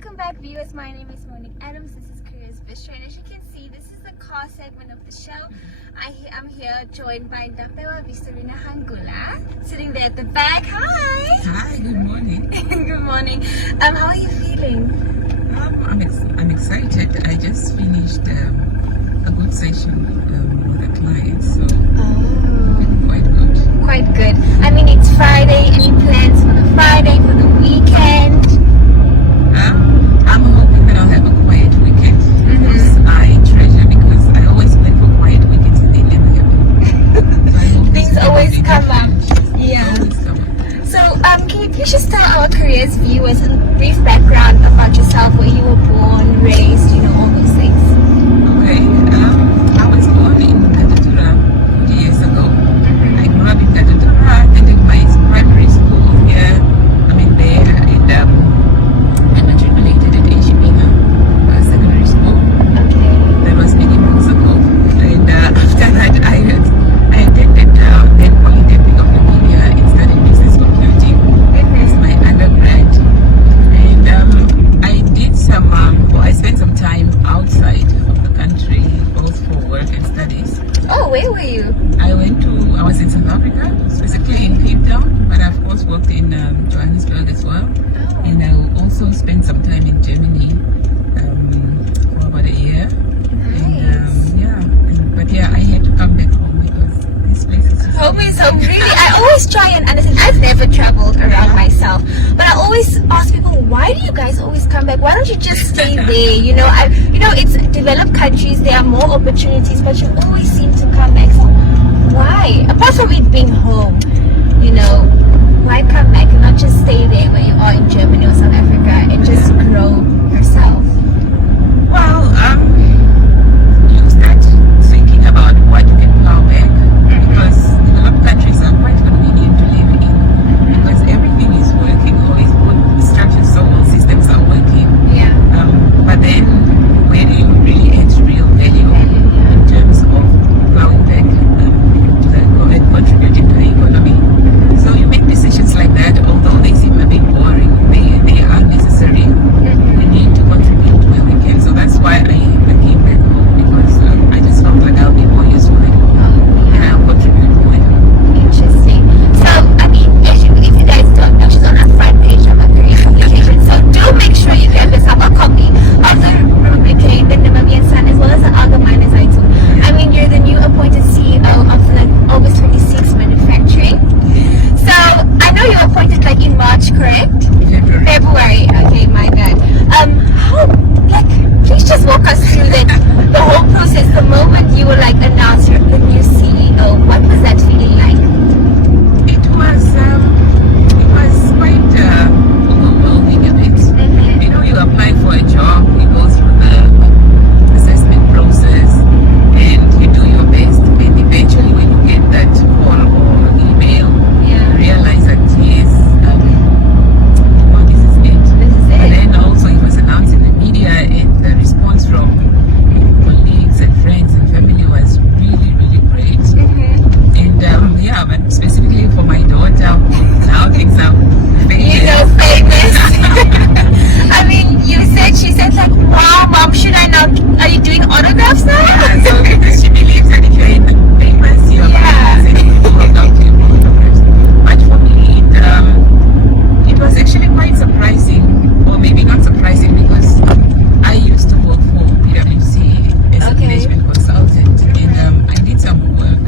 Welcome back, viewers. My name is Monique Adams. This is Bistro, and as you can see, this is the car segment of the show. I'm here joined by Ndapewa Vistorina Hangula, sitting there at the back. Hi. Hi. Good morning. Good morning. How are you feeling? I'm excited. I just finished a good session with a client, so quite good. Quite good. I mean, it's Friday. Any plans for the Friday, for the weekend? I'm hoping that I'll have a quiet weekend. I treasure, because I always plan for quiet weekends and they never happen. So Things always come up. Yeah. Always come up. So, can you please just tell our careers viewers a brief background about yourself, where you were born, raised, all those things? Okay. I was born in Ndapewa 40 years ago. I grew up in Ndapewa, attended my primary school here. There, and I matriculated at secondary school. Okay. That was many months ago. And after that, I attended then Polytechnic of Namibia and studied business computing as my undergrad. And I did I spent some time outside of the country, both for work and studies. Oh, where were you? I was in South Africa, specifically in Cape Town, but I of course worked in Johannesburg as well. Oh. And I also spent some time in Germany for about a year. Nice. But I had to come back home because this place is just Home is home, really. I always try and understand. I've never traveled around myself, but I always ask people, why do you guys always come back? Why don't you just stay there? It's developed countries, there are more opportunities, but you always seem to come back. So why? Apart from it being home, why come back and not just stay there where you are in Germany or South Africa and just grow yourself? Well, you start thinking about what you can plow back, because developed countries are quite convenient to live in because everything is working, always good structures, so all systems are working. Yeah. But then, where do you really add real value in terms of plowing back and contributing to the economy? So you make decisions like that, although they seem a bit boring, they are necessary. We need to contribute where we can. So that's why I came back home, because I just felt like I'll be more useful at home and I'll contribute more. Interesting. So, if you guys don't know, she's on our front page of our career publication. So do make sure you grab yourself a copy of the rubric, the Namibian Sun, as well as the Allgemeine Zeitung. You're the new appointed CEO of August 26 Manufacturing. So I know you were appointed in March, correct? February. Okay, my bad. Please just walk us through the whole process. The moment you were announced you're the new CEO, what was that feeling like? It was quite overwhelming a bit. You apply for a job, you go through the assessment process, and you do your best, and eventually when you get that call or email, you realize that yes, this is it. But then also it was announced in the media, and the response from colleagues and friends and family was really, really great. And but specifically for my daughter, now things are famous. She said wow, Mom, should I now, are you doing autographs now? Yeah, so because she believes that if you're in the famous, you're autographs. But for me, it was actually quite surprising, or maybe not surprising, because I used to work for PwC as a management consultant, and I did some work,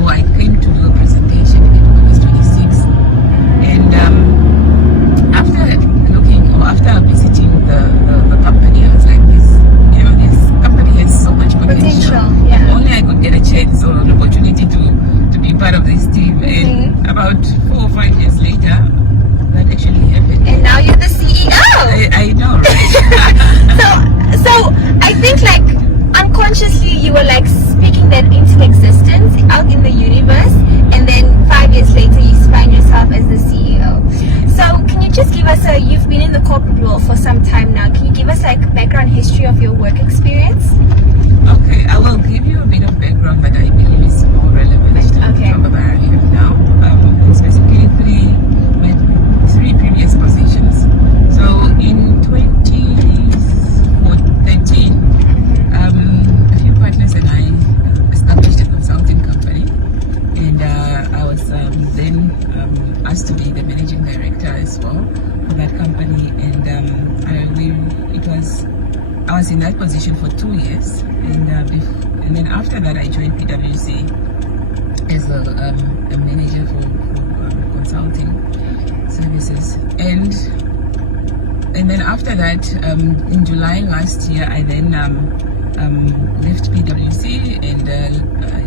or I came to do a presentation in August 26, and after visiting the company, I was like, this company has so much potential. If only I could get a chance or an opportunity to be part of this team. And about 4 or 5 years later, that actually happened. And now you're the CEO. I know, right? so I think unconsciously you were speaking that into existence out in the universe, and then 5 years later you find yourself as the CEO. So can you just give us you've been in the corporate world for some time now, can you give us background history of your work experience? Okay, I will give you a bit of background, but I believe it's more relevant to what I have now. Specifically with 3 previous positions. So in 20 asked to be the managing director as well for that company, and I was in that position for 2 years, and then after that I joined PwC as a manager for consulting services, and then after that, in July last year, I then left PwC and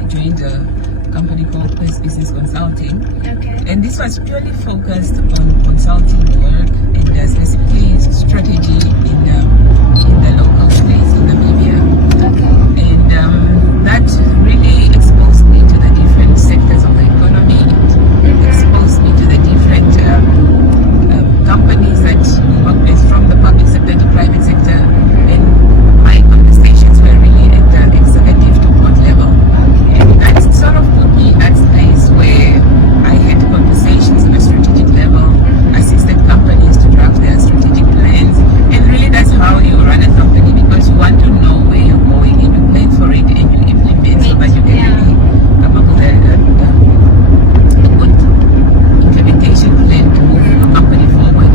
joined a company called Quest Business Consulting. Okay. And this was purely focused on consulting work and specifically strategy in the local space in Namibia. Okay. And that really exposed me to the different sectors of the economy. It exposed me to the different companies that we work with, from the public sector to private sector. And my conversations were really at the executive to board level. And that sort of put me in that space where I had conversations on a strategic level, assisted companies to draft their strategic plans, and really that's how you run a company, because you want to know where you're going and you plan for it and you implement so that you can really come up with a good implementation plan to move your company forward.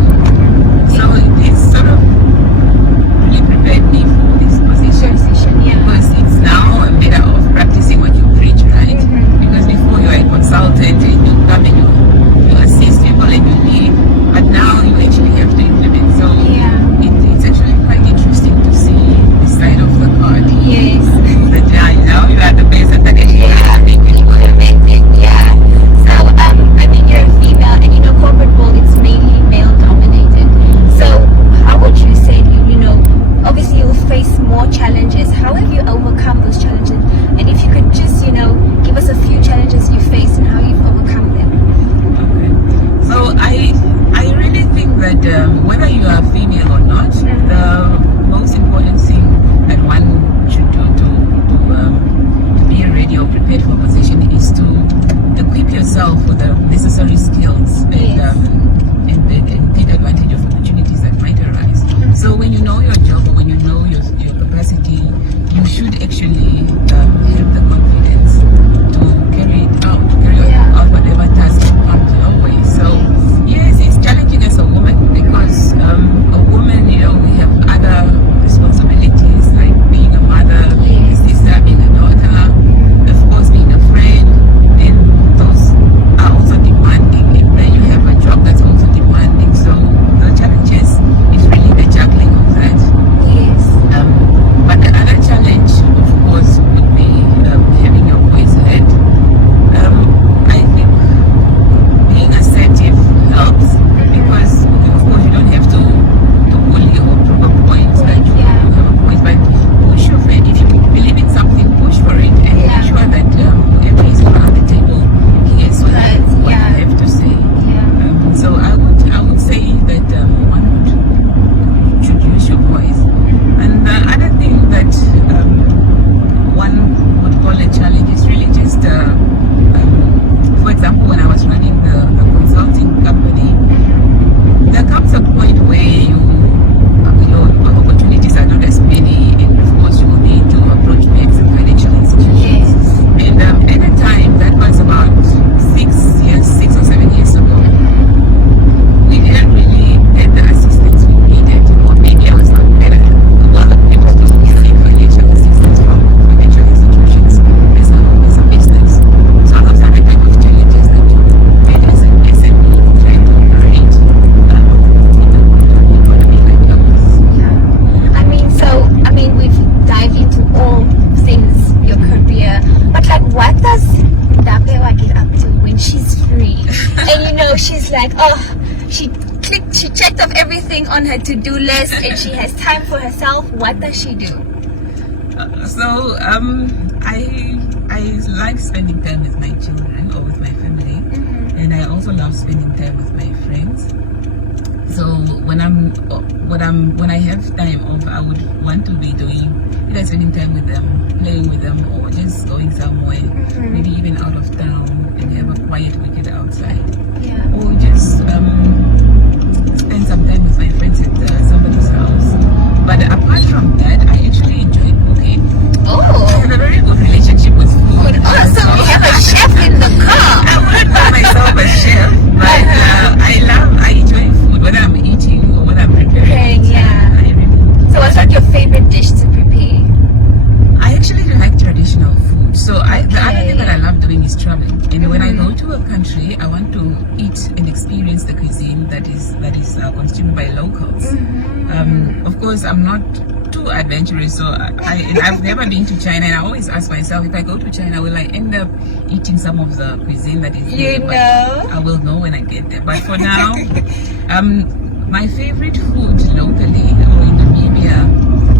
So this sort of really prepared me for this position, because it's now a matter of practicing what you preach, right? Because before you are a consultant and you come and you assist people and you lead, but now you actually have to implement. So it's actually quite interesting to see this side of the card. Yes. That now you are the person that actually Implementing. Yeah. So I mean, you're a female, and corporate world, it's mainly male dominated. So how would you say obviously you'll face more challenges? How have you overcome those challenges? And if you could just give us a few challenges you faced and how you've overcome them. Okay. So I really think that whether you are female or not, the most important thing that one should do to be ready or prepared for a position is to equip yourself with the necessary skills and take advantage of opportunities that might arise. So when you know your job, or when you know your capacity, you should actually have the confidence to carry out whatever task comes your way. So yes, it's challenging as a woman, because a woman, we have other responsibilities, like being a mother, being a sister, being a daughter, of course being a friend. Then those are also demanding, and then you have a job that's also demanding. So the challenges is really the juggling of that. Yes. But the other challenge, of course, would be having your voice heard. I think being assertive helps, because of course you don't have to bully or prove a point that you have a point, but push your friend. If you believe in something, push for it, and make sure that whoever is around the table hears what you have to say. So I would say that one should use your voice. And the other thing that one would call a challenge is really just, for example, when I was running the consulting company, there comes a point where your opportunities are not as many, and of course you will need to approach banks and financial institutions. And at the time, that was about 6 or 7 years ago, we didn't really get the assistance we needed, or maybe I was not better. Well, people to seek financial assistance from financial institutions as a business. So those are the type of challenges that you face as an SME trying to operate in an economy like ours. I mean, we've dived into all things, your career, but what does Ndapewa get up to when she's free? And she's like, she checked off everything on her to-do list, and she has time for herself. What does she do? I like spending time with my children or with my family, and I also love spending time with my friends. So when I have time off, I would want to be doing either spending time with them, playing with them, or just going somewhere, maybe even out of town, and have a quiet weekend outside, or just spend some time with my friends at somebody's house. But apart from that, I actually enjoy cooking. Oh, I have a very good relationship with food. awesome! We have a chef in the car. I wouldn't call myself a chef, that is consumed by locals. Of course, I'm not too adventurous, so I've never been to China, and I always ask myself, if I go to China, will I end up eating some of the cuisine that is there? But I will know when I get there. But for now, my favorite food locally or in Namibia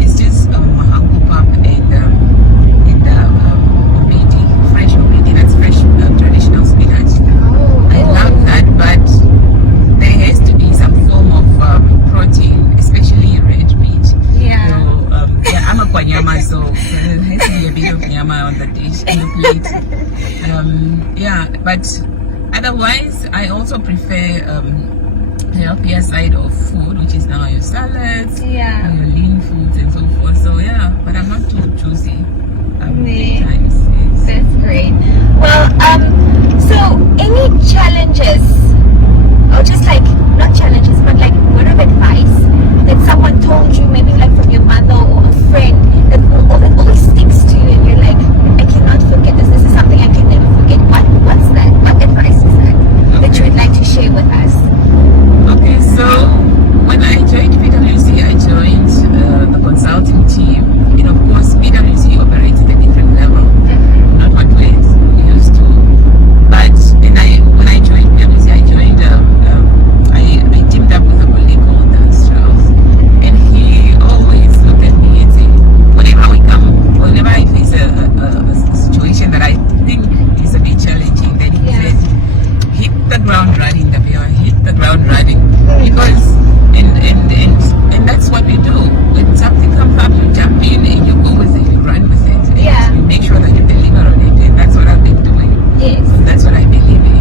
is just mahangu pap and obedi, fresh obedi. That's fresh traditional spinach. I love that, but there has to be some form of protein, especially red meat. Yeah. So, I'm a kwanyama, so there has to be a bit of nyama on the dish, on the plate. But otherwise, I also prefer the healthier side of food, which is now your salads, your lean foods, and so forth. So but I'm not too choosy. Times, yes. That's great. Well, so any challenges, or just like not challenges, but like word of advice that someone told you, maybe like from your mother or a friend, that always sticks to you, and you're like, I cannot forget this. This is something I can never forget. What's that? What advice is that that you would like to share with us? Okay, so when I joined PwC, I joined the consulting team, and of course PwC operates at a different level, not what we're used to. But when I joined PwC, I teamed up with a colleague called Strauss, and he always looked at me and said, whenever I face a situation that I think is a bit challenging, then he said, hit the ground running, Ndapewa, hit the ground running, because and that's what we do. When something comes up, you jump in and you go with it, you run with it, and you make sure that you deliver on it, and that's what I've been doing. Yes. So that's what I believe in.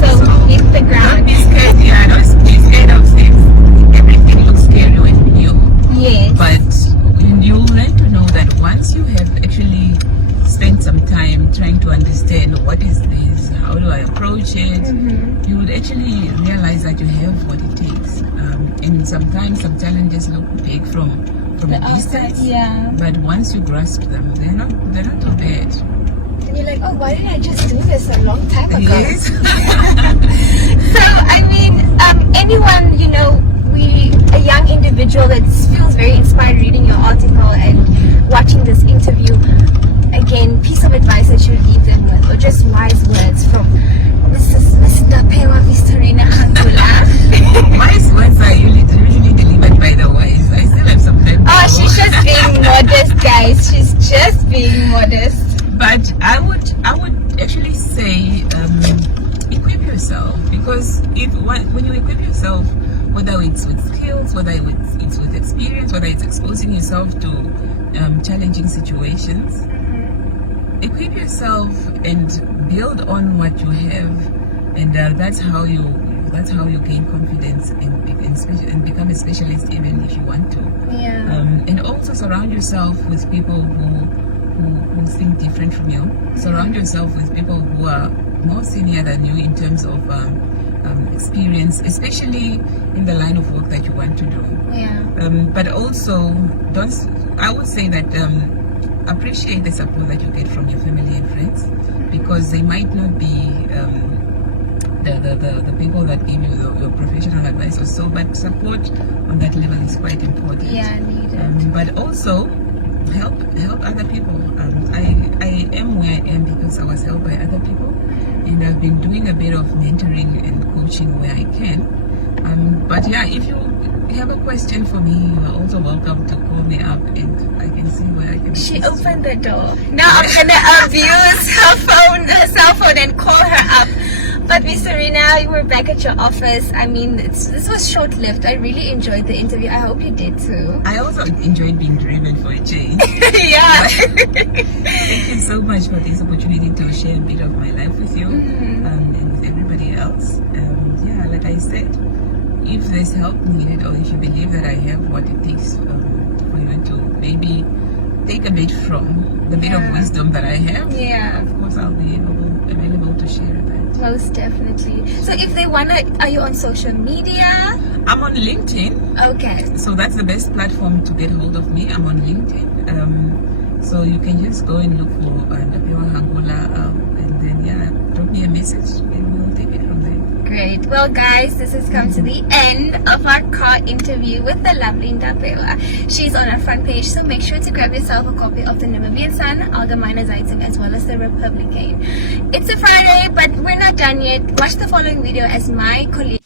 So hit the ground. Don't be scared. Don't be scared of things. Everything looks scary when new. Yes. But you learn to know that once you have actually spent some time trying to understand what is this, how do I approach it, you would actually realize that you have what it takes. And sometimes some challenges look big from a distance. But once you grasp them, they're not too bad. And you're like, oh, why didn't I just do this a long time ago? Yes. So, I mean, anyone, a young individual that feels very inspired reading your article and watching this interview, again, piece of advice that you would leave them with, or just wise words from Miss Ndapewa Vistorina Hangula. Wise words are usually delivered by the wise. I still have some time. Oh, she's just being modest, guys. She's just being modest. But I would actually say equip yourself, because when you equip yourself, whether it's with skills, whether it's with experience, whether it's exposing yourself to challenging situations, equip yourself and build on what you have, and that's how you gain confidence and become a specialist, even if you want to. And also surround yourself with people who think different from you. Surround yourself with people who are more senior than you in terms of experience, especially in the line of work that you want to do. But also, I would say that appreciate the support that you get from your family and friends, because they might not be the people that give you your professional advice or so, but support on that level is quite important. Needed. But also help other people. I am where I am because I was helped by other people, and I've been doing a bit of mentoring and coaching where I can. But if you have a question for me, you are also welcome to call me up, and I can see where I can assist. She opened the door. Now I'm gonna abuse her cell phone and call her up. But Miss Serena, you were back at your office. I mean, this was short-lived. I really enjoyed the interview. I hope you did too. I also enjoyed being driven for a change. Thank you so much for this opportunity to share a bit of my life with you and with everybody else. Like I said, if there's help needed, or if you believe that I have what it takes for you to maybe take a bit from the bit of wisdom that I have, of course I'll be available to share that. Most definitely. So if they are you on social media? I'm on LinkedIn. Okay. So that's the best platform to get hold of me. I'm on LinkedIn. So you can just go and look for Ndapewa Hangula, and then drop me a message and we'll take it from there. Great. Right. Well, guys, this has come to the end of our car interview with the lovely Ndapewa. She's on our front page, so make sure to grab yourself a copy of the Namibian Sun, Allgemeine Zeitung, as well as the Republican. It's a Friday, but we're not done yet. Watch the following video as my colleague.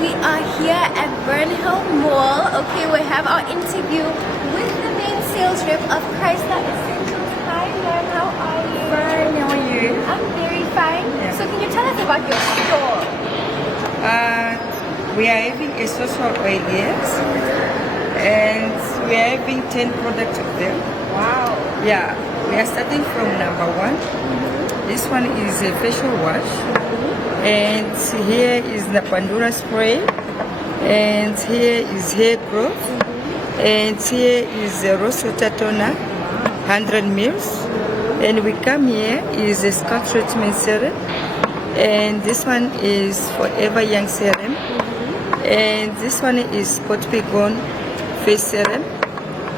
We are here at Werhnil Mall. Okay, we have our interview with the main sales rep of Chrisla Essentials. Hi, ma'am. How are you? Fine, how are you? I'm very fine. Yeah. So, can you tell us about your store? We are having a social oil here, and we are having 10 products of them. Wow. Yeah, we are starting from number 1. This one is a facial wash, and here is the Pandora spray, and here is hair growth, and here is a rose water toner, 100 mils, and we come here is a scalp treatment serum, and this one is forever young serum, and this one is spot pigone face serum,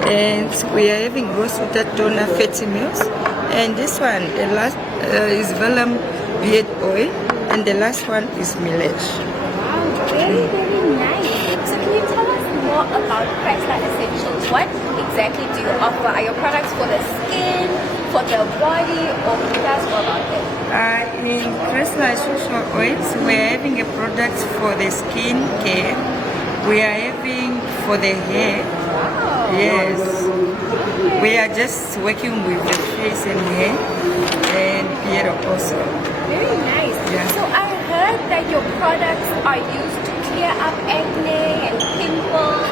and we are having rose water toner 30 mils, and this one the last is vellum beard oil, and the last one is millet. Wow, very, very nice. So, can you tell us more about Chrisla Essentials? What exactly do you offer? Are your products for the skin, for the body, or can you tell us more about them? In Chrisla Essential Oils, we are having a product for the skin care. We are having for the hair. Wow. Yes. We are just working with the face and hair and beard also. Very nice. Yeah. So I heard that your products are used to clear up acne and pimples.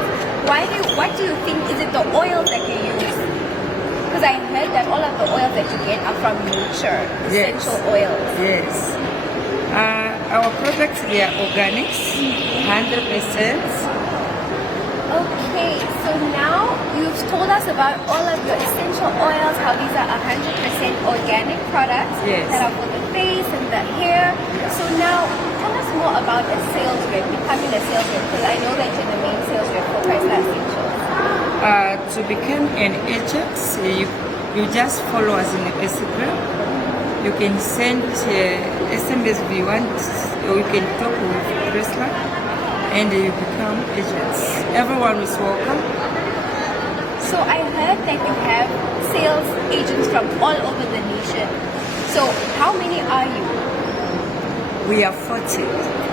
What do you think? Is it the oils that you use? Because I heard that all of the oils that you get are from nature, Yes. essential oils. Yes. Our products, they are organics, 100%. Okay, so now you've told us about all of your essential oils, how these are 100% organic products Yes. that are for the face and the hair. So now tell us more about a sales rep, becoming a sales rep, because I know that you're the main sales rep for Chrisla Essentials. To become an agent, you just follow us in Instagram. You can send SMS if you want, or you can talk with Chrisla, and you become agents. Everyone is welcome. So I heard that you have sales agents from all over the nation. So how many are you? We are 40.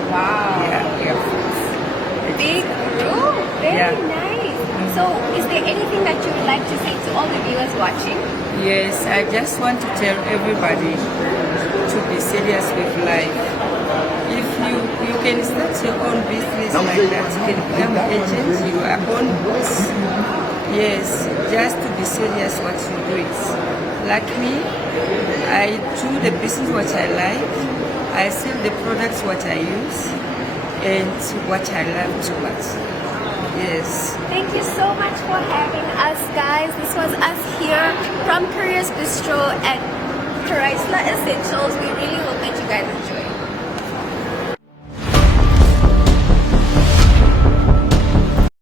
Wow. Yeah, we are 40. Big group. Very Yeah. nice. So is there anything that you would like to say to all the viewers watching? Yes, I just want to tell everybody to be serious with life. If you can start your own business like that, you can become an agent, you are own boss. Yes, just to be serious what you do it. Like me, I do the business what I like, I sell the products what I use, and what I love too much. Yes. Thank you so much for having us, guys. This was us here from Korea's Bistro at Chrisla Essentials. We really hope that you guys enjoy.